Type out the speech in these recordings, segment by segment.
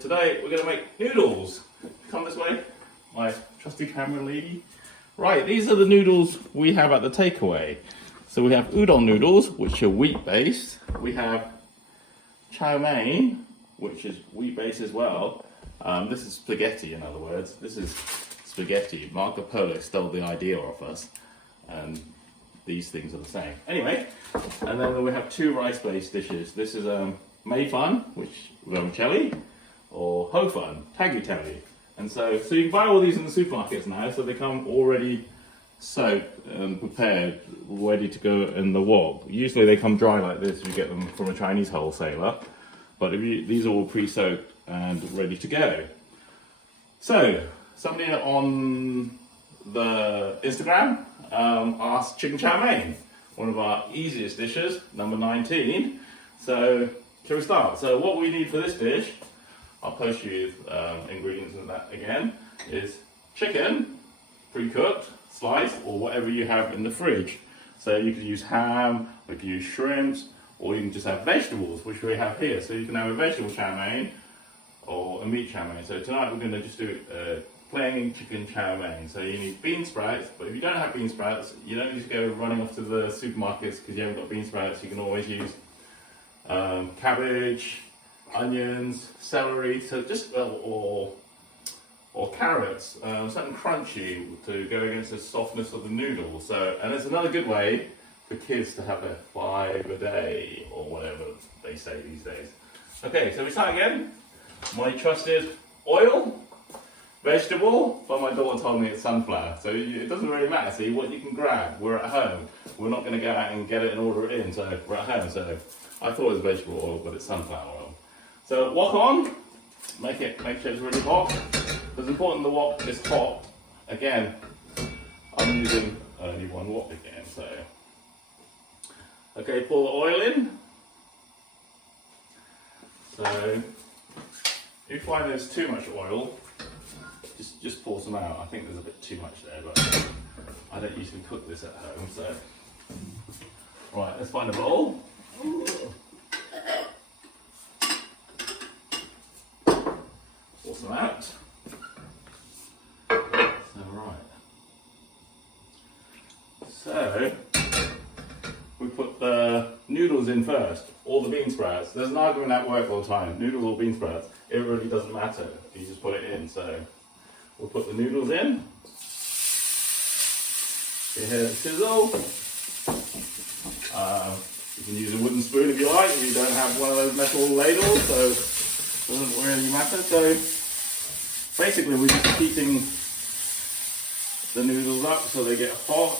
Today we're going to make noodles. Come this way, my trusty camera lady. Right, these are the noodles we have at the takeaway. So we have udon noodles, which are wheat based. We have chow mein, which is wheat based as well. This is spaghetti, in other words. This is spaghetti. Marco Polo stole the idea off us, and these things are the same. Anyway, and then we have two rice based dishes. This is mei fun, which vermicelli, or ho fun, tagliatelle. And so you can buy all these in the supermarkets now, so they come already soaked and prepared, ready to go in the wok. Usually they come dry like this, you get them from a Chinese wholesaler, but these are all pre-soaked and ready to go. So, somebody on the Instagram asked chicken chow mein, one of our easiest dishes, number 19. So, shall we start? So what we need for this dish, I'll post you ingredients in that again, is chicken, pre-cooked, sliced, or whatever you have in the fridge. So you could use ham, or you could use shrimps, or you can just have vegetables, which we have here. So you can have a vegetable chow mein, or a meat chow mein. So tonight we're going to just do plain chicken chow mein. So you need bean sprouts, but if you don't have bean sprouts, you don't need to go running off to the supermarkets because you haven't got bean sprouts. You can always use cabbage, onions, celery, so just or carrots, something crunchy to go against the softness of the noodle. So, and it's another good way for kids to have 5 a day or whatever they say these days. Okay, so we start again. My trusted oil, vegetable, but my daughter told me it's sunflower, so it doesn't really matter. See what you can grab. We're at home. We're not going to go out and get it and order it in. So we're at home. So I thought it was vegetable oil, but it's sunflower oil. So wok on, make sure it's really hot. It's important the wok is hot. Again, I'm using only one wok again, so. Okay, pour the oil in. So, if you find there's too much oil, just pour some out. I think there's a bit too much there, but I don't usually cook this at home, so. Right, let's find a bowl. Pour some out. So, we put the noodles in first, or the bean sprouts. There's an argument at work all the time, noodles or bean sprouts. It really doesn't matter, you just put it in. So, we'll put the noodles in. You hear it sizzle. You can use a wooden spoon if you like, if you don't have one of those metal ladles, so it doesn't really matter. So, basically we're just heating the noodles up so they get hot,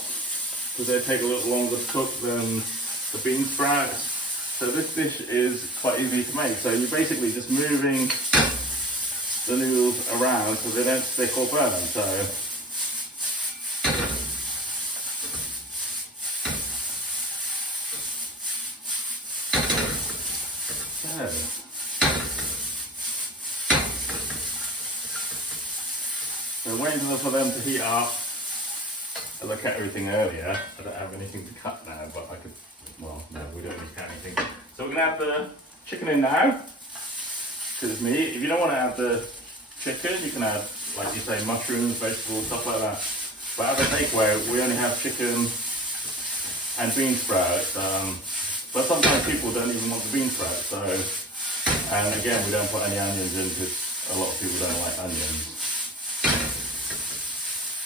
because they take a little longer to cook than the bean sprouts. So this dish is quite easy to make. So you're basically just moving the noodles around so they don't stick or burn. So waiting for them to heat up. As I cut everything earlier, I don't have anything to cut now, but I could, well, no, we don't need to cut anything. So we're going to add the chicken in now, because it's meat. If you don't want to add the chicken, you can add, like you say, mushrooms, vegetables, stuff like that. But as a takeaway, we only have chicken and bean sprouts. But sometimes people don't even want the bean sprouts, so, and again, we don't put any onions in because a lot of people don't like onions.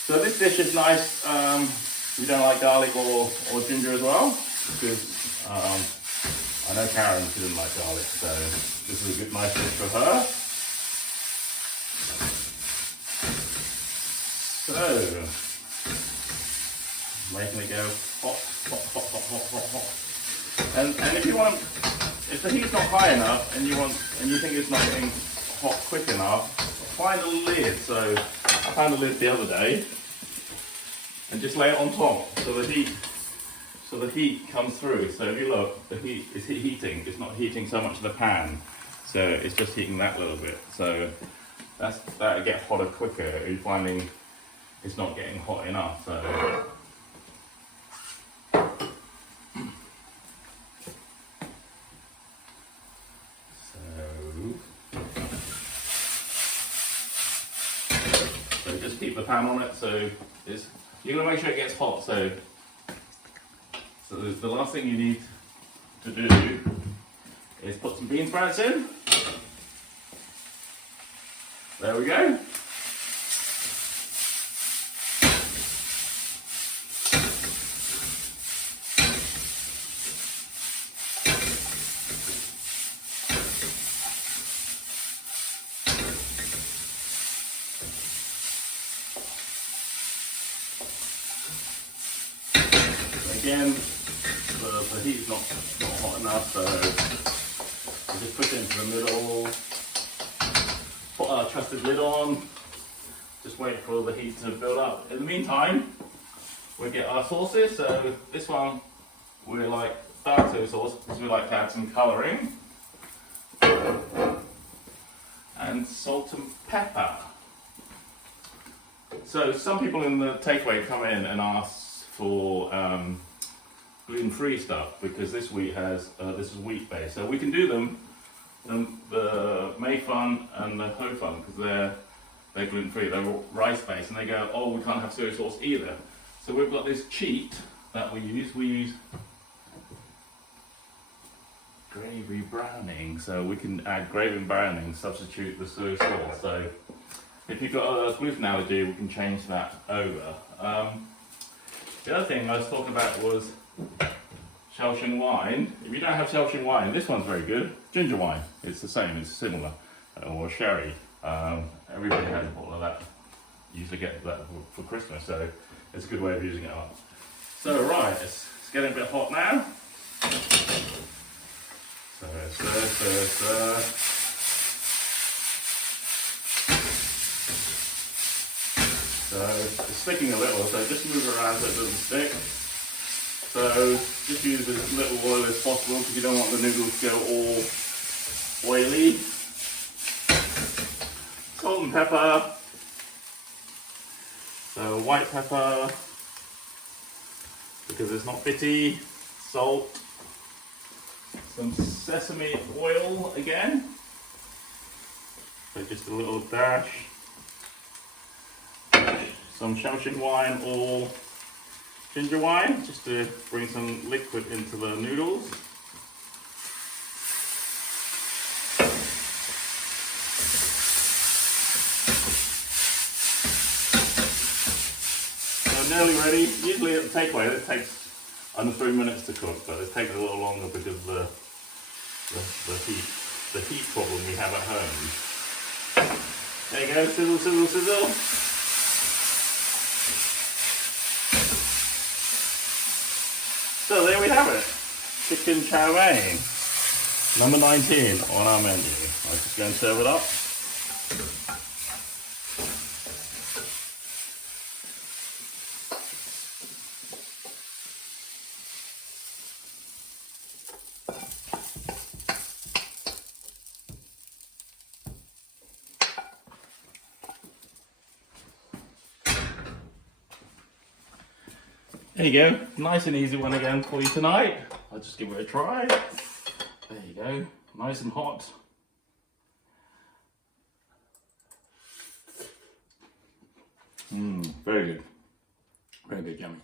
So this dish is nice if you don't like garlic or ginger as well, because I know Karen didn't like garlic, so this is a good nice dish for her. So, making it go hot, hot, hot, hot, hot, hot, hot. And if you want, if the heat's not high enough and you think it's not getting hot quick enough, find a lid. So I found a lid the other day, and just lay it on top so the heat comes through. So if you look, the heat is heating. It's not heating so much the pan, so it's just heating that little bit. So that'll get hotter quicker. If you're finding it's not getting hot enough. So just keep the pan on it, so you're gonna make sure it gets hot. So the last thing you need to do is put some bean sprouts in. There we go. Again, the heat's not hot enough, so we'll just push it into the middle, put our trusted lid on, just wait for the heat to build up. In the meantime, we get our sauces. So this one, we like dark soy sauce because we like to add some colouring, and salt and pepper. So some people in the takeaway come in and ask for gluten-free stuff because this wheat has this is wheat-based. So we can do them, the Mei Fun and the Ho Fun, because they're gluten-free. They're rice-based, and they go, oh, we can't have soy sauce either. So we've got this cheat that we use. We use gravy browning, so we can add gravy browning, substitute the soy sauce. So if you've got a gluten allergy, we can change that over. The other thing I was talking about was Shaoxing wine. If you don't have Shaoxing wine, this one's very good. Ginger wine, it's the same, it's similar. Or sherry. Everybody has a bottle of that. You usually get that for Christmas, so it's a good way of using it up. So right, it's getting a bit hot now. So stir. So it's sticking a little, so just move it around so it doesn't stick. So just use as little oil as possible because you don't want the noodles to go all oily. Salt and pepper. So white pepper, because it's not bitty. Salt. Some sesame oil again. So just a little dash. Some Shaoxing wine or ginger wine, just to bring some liquid into the noodles. So nearly ready. Usually at the takeaway it takes under 3 minutes to cook, but it takes a little longer because of the heat problem we have at home. There you go, sizzle, sizzle, sizzle. So there we have it, chicken chow mein, number 19 on our menu. I'm just going to serve it up. There you go, nice and easy one again for you tonight. I'll just give it a try. There you go, nice and hot. Very good, yummy.